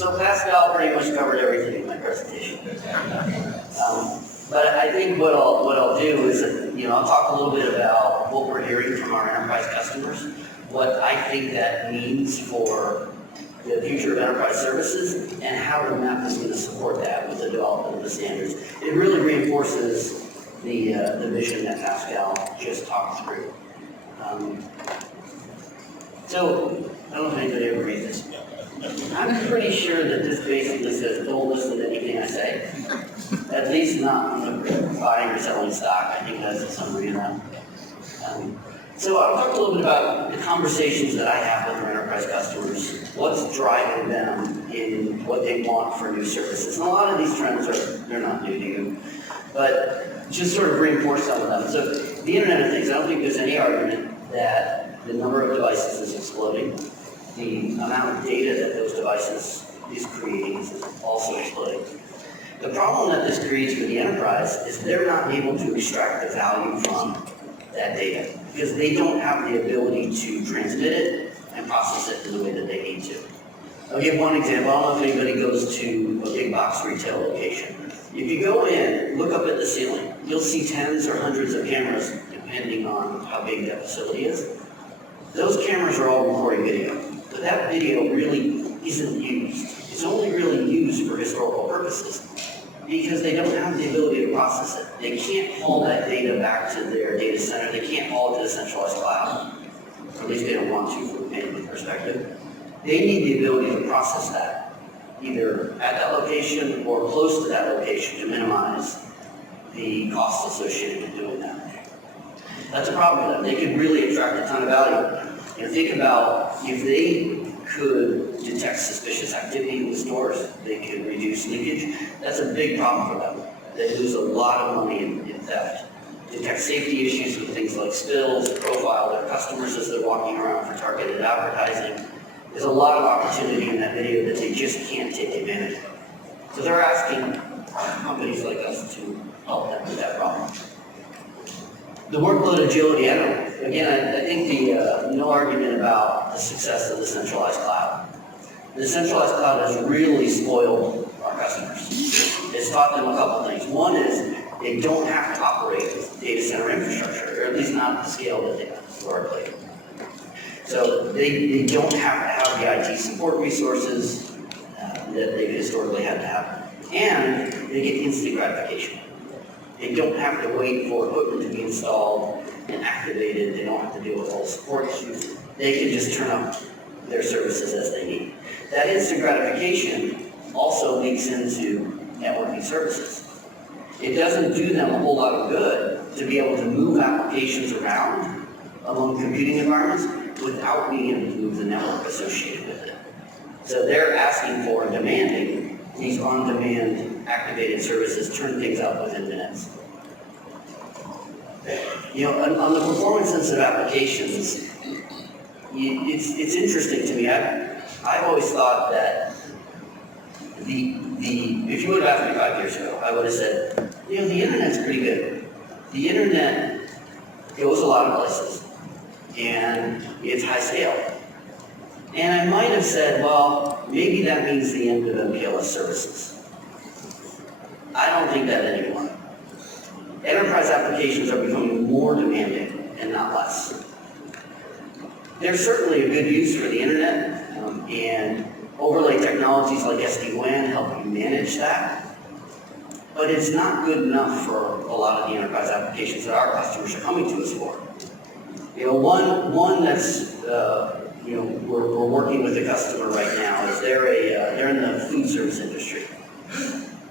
So Pascal pretty much covered everything in my presentation. But I think what I'll do is, I'll talk a little bit about what we're hearing from our enterprise customers, what I think that means for the future of enterprise services, and how the map is going to support that with the development of the standards. It really reinforces the vision that Pascal just talked through. So, I don't know if anybody ever read this. I'm pretty sure that this basically says, don't listen to anything I say. At least not when I'm buying or selling stock. I think that's a summary of that. So I'll talk a little bit about the conversations that I have with our enterprise customers, what's driving them in what they want for new services. And a lot of these trends they're not new to you, but just sort of reinforce some of them. So the Internet of Things, I don't think there's any argument that the number of devices is exploding. The amount of data that those devices is creating is also exploding. The problem that this creates for the enterprise is they're not able to extract the value from that data because they don't have the ability to transmit it and process it in the way that they need to. I'll give one example. I don't know if anybody goes to a big box retail location. If you go in, look up at the ceiling, you'll see tens or hundreds of cameras depending on how big that facility is. Those cameras are all recording video. But that video really isn't used. It's only really used for historical purposes because they don't have the ability to process it. They can't haul that data back to their data center. They can't haul it to the centralized cloud. Or at least they don't want to from a bandwidth perspective. They need the ability to process that, either at that location or close to that location to minimize the costs associated with doing that. That's a problem for them. They could really extract a ton of value. Think about if they could detect suspicious activity in the stores, they could reduce leakage. That's a big problem for them. They lose a lot of money in theft. Detect safety issues with things like spills, profile their customers as they're walking around for targeted advertising. There's a lot of opportunity in that video that they just can't take advantage of. So they're asking companies like us to help them with that problem. The workload agility, I think no argument about the success of the centralized cloud. The centralized cloud has really spoiled our customers. It's taught them a couple things. One is they don't have to operate data center infrastructure, or at least not at the scale that they have historically. So they don't have to have the IT support resources that they've historically had to have. And they get instant gratification. They don't have to wait for equipment to be installed and activated. They don't have to deal with all the support issues. They can just turn up their services as they need. That instant gratification also leaks into networking services. It doesn't do them a whole lot of good to be able to move applications around among computing environments without being able to move the network associated with it. So they're asking for and demanding these on-demand activated services turn things up within minutes. On the performance-sensitive applications, it's interesting to me. I've always thought that if you would have asked me 5 years ago, I would have said, the internet's pretty good. The internet goes a lot of places, and it's high scale. And I might have said, well, maybe that means the end of MPLS services. I don't think that anymore. Enterprise applications are becoming more demanding and not less. There's certainly a good use for the internet, and overlay technologies like SD-WAN help you manage that. But it's not good enough for a lot of the enterprise applications that our customers are coming to us for. One that's we're working with a customer right now is they're in the food service industry,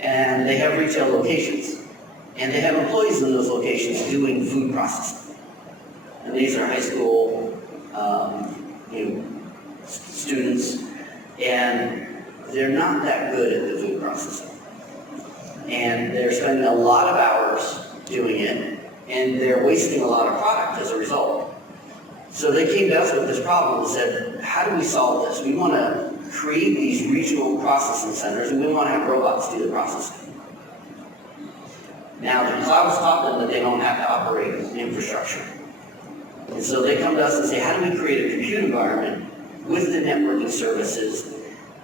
and they have retail locations, and they have employees in those locations doing food processing. And these are high school students, and they're not that good at the food processing. And they're spending a lot of hours doing it, and they're wasting a lot of product as a result. So they came to us with this problem and said, how do we solve this? We want to create these regional processing centers, and we want to have robots do the processing. Now, the cloud's taught them that they don't have to operate infrastructure. And so they come to us and say, how do we create a compute environment with the networking services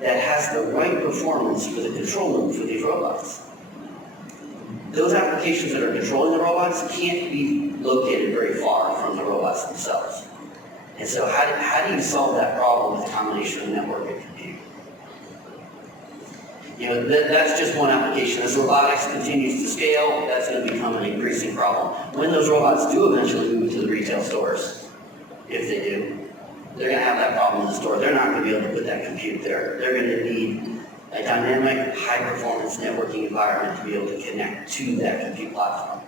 that has the right performance for the control loop for these robots. Those applications that are controlling the robots can't be located very far from the robots themselves. And so how do you solve that problem with a combination of network and compute? You know, that's just one application. As robotics continues to scale, that's going to become an increasing problem. When those robots do eventually move to the retail stores, if they do, they're going to have that problem in the store. They're not going to be able to put that compute there. They're going to need a dynamic, high-performance networking environment to be able to connect to that compute platform.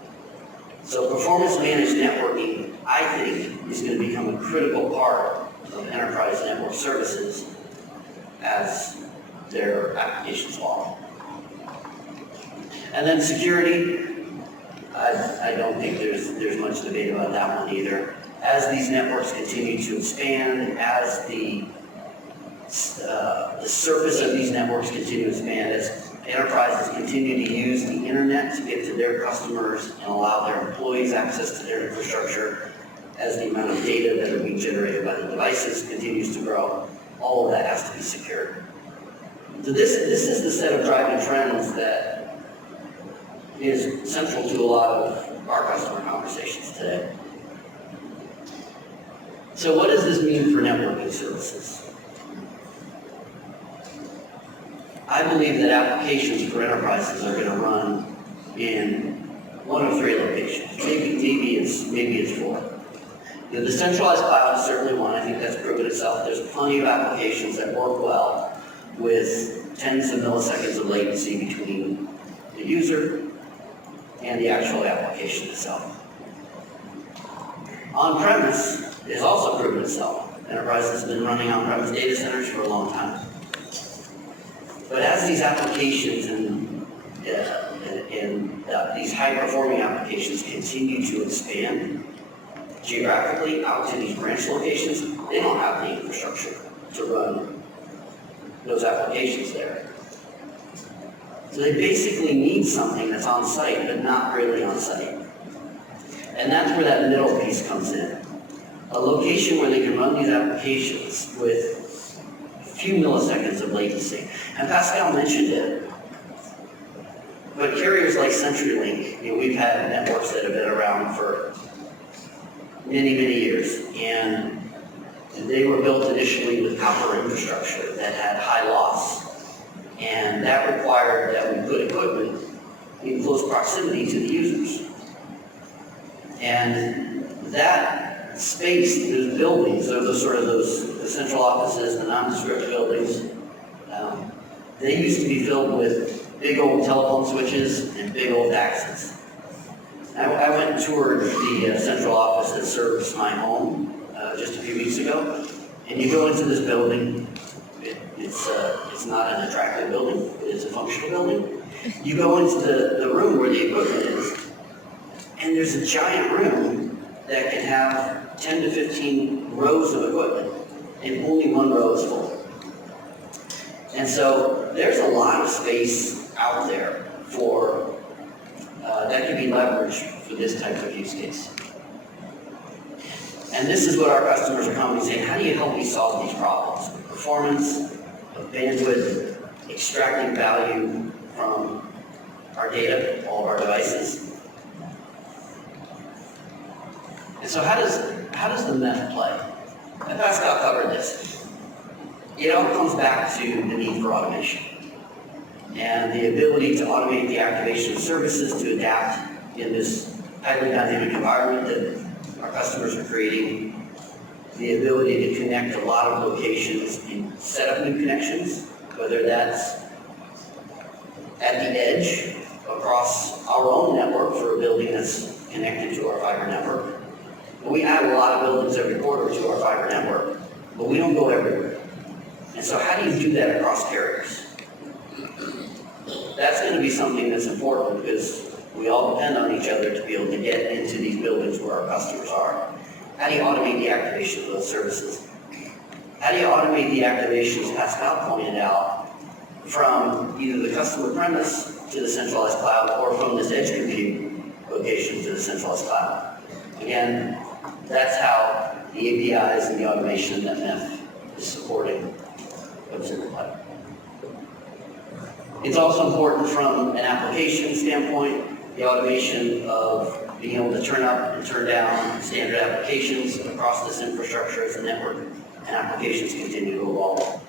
So performance-managed networking, I think, is going to become a critical part of enterprise network services as their applications evolve. And then security, I don't think there's much debate about that one either. As these networks continue to expand, as the surface of these networks continue to expand, as enterprises continue to use the internet to get to their customers and allow their employees access to their infrastructure, as the amount of data that are being generated by the devices continues to grow, all of that has to be secured. So this is the set of driving trends that is central to a lot of our customer conversations today. So what does this mean for networking services? I believe that applications for enterprises are going to run in one of three locations. Maybe it's four. You know, the centralized cloud is certainly one. I think that's proven itself. There's plenty of applications that work well with tens of milliseconds of latency between the user and the actual application itself. On-premise has also proven itself. Enterprises have been running on-premise data centers for a long time. But as these applications and these high-performing applications continue to expand geographically out to these branch locations, they don't have the infrastructure to run those applications there. So they basically need something that's on site, but not really on site. And that's where that middle piece comes in. A location where they can run these applications with a few milliseconds of latency. And Pascal mentioned it, but carriers like CenturyLink, you know, we've had networks that have been around for many, many years, and they were built initially with copper infrastructure that had high loss, and that required that we put equipment in close proximity to the users. And that space, those buildings, the central offices, the nondescript buildings, they used to be filled with big old telephone switches and big old DAXs. I went and toured the central office that serves my home just a few weeks ago, and you go into this building. It's not an attractive building, it's a functional building. You go into the room where the equipment is, and there's a giant room that can have 10 to 15 rows of equipment, and only one row is full. And so there's a lot of space out there for that can be leveraged for this type of use case. And this is what our customers are coming and saying, how do you help me solve these problems? Performance, bandwidth, extracting value from our data, all of our devices. And so how does the meth play? And Pascal covered this. It all comes back to the need for automation and the ability to automate the activation of services to adapt in this highly dynamic environment that our customers are creating, the ability to connect a lot of locations and set up new connections, whether that's at the edge across our own network for a building that's connected to our fiber network. We add a lot of buildings every quarter to our fiber network, but we don't go everywhere. And so how do you do that across carriers? That's going to be something that's important because we all depend on each other to be able to get into these buildings where our customers are. How do you automate the activation of those services? How do you automate the activations, Pascal pointed out, from either the customer premise to the centralized cloud or from this edge compute location to the centralized cloud? Again, that's how the APIs and the automation that MEF is supporting what's in the cloud. It's also important from an application standpoint, the automation of being able to turn up and turn down standard applications across this infrastructure as the network and applications continue to evolve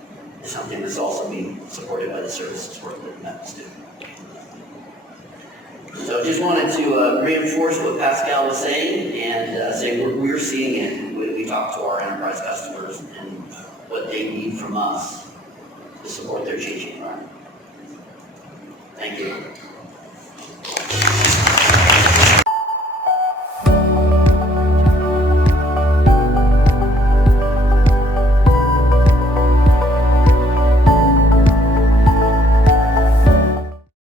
is something that's also being supported by the services work that Matt's doing. So just wanted to reinforce what Pascal was saying and say we're seeing it when we talk to our enterprise customers and what they need from us to support their changing environment. Thank you.